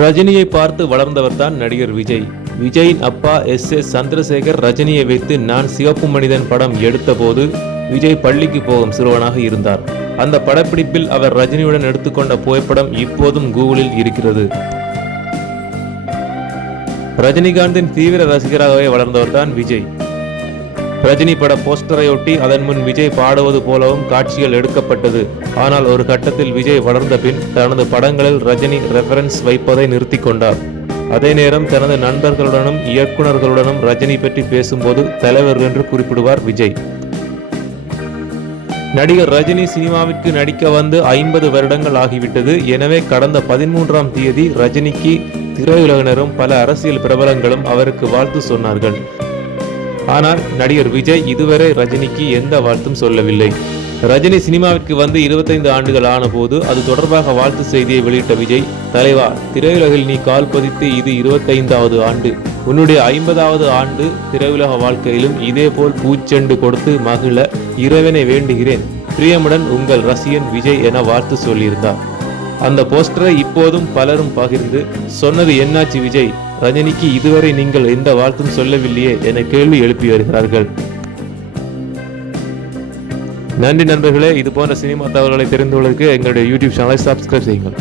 ரஜினியை பார்த்து வளர்ந்தவர் தான் நடிகர் விஜய். விஜயின் அப்பா எஸ் சந்திரசேகர் ரஜினியை வைத்து நான் சிவப்பு மனிதன் படம் எடுத்த போது விஜய் பள்ளிக்கு போகும் சிறுவனாக இருந்தார். அந்த படப்பிடிப்பில் அவர் ரஜினியுடன் எடுத்துக்கொண்ட புகைப்படம் இப்போதும் கூகுளில் இருக்கிறது. ரஜினிகாந்தின் தீவிர ரசிகராகவே வளர்ந்தவர் தான் விஜய். ரஜினி பட போஸ்டரையொட்டி அதன் முன் விஜய் பாடுவது போலவும் காட்சிகள் எடுக்கப்பட்டது. ஆனால் ஒரு கட்டத்தில் விஜய் வளர்ந்த பின் தனது படங்களில் ரஜினி ரெஃபரன்ஸ் வைப்பதை நிறுத்தி கொண்டார். அதே நேரம் தனது நண்பர்களுடனும் இயக்குநர்களுடனும் ரஜினி பற்றி பேசும்போது தலைவர் என்று குறிப்பிடுவார் விஜய். நடிகர் ரஜினி சினிமாவிற்கு நடிக்க வந்து 50 வருடங்கள் ஆகிவிட்டது. எனவே கடந்த 13ஆம் தேதி ரஜினிக்கு திரையுலகினரும் பல அரசியல் பிரபலங்களும் அவருக்கு வாழ்த்து சொன்னார்கள். ஆனால் நடிகர் விஜய் இதுவரை ரஜினிக்கு எந்த வாழ்த்தும் சொல்லவில்லை. ரஜினி சினிமாவிற்கு வந்து 25 ஆண்டுகள் ஆன போது அது தொடர்பாக வாழ்த்து செய்தியை வெளியிட்ட விஜய், தலைவா, திரையுலகில் நீ கால் பதித்து இது 25வது ஆண்டு. உன்னுடைய 50வது ஆண்டு திரையுலக வாழ்க்கையிலும் இதே போல் பூச்செண்டு கொடுத்து மகிழ இறைவனை வேண்டுகிறேன். பிரியமுடன் உங்கள் ரசிகன் விஜய் என வாழ்த்து சொல்லியிருந்தார். அந்த போஸ்டரை இப்போதும் பலரும் பகிர்ந்து சொன்னது என்னாச்சு விஜய், ரஜினிக்கு இதுவரை நீங்கள் எந்த வாழ்த்தும் சொல்லவில்லையே என கேள்வி எழுப்பி வருகிறார்கள். நன்றி நண்பர்களே. இது போன்ற சினிமா தகவல்களை தெரிந்து கொள்வதற்கு எங்களுடைய யூடியூப் சேனலை சப்ஸ்கிரைப் செய்யுங்கள்.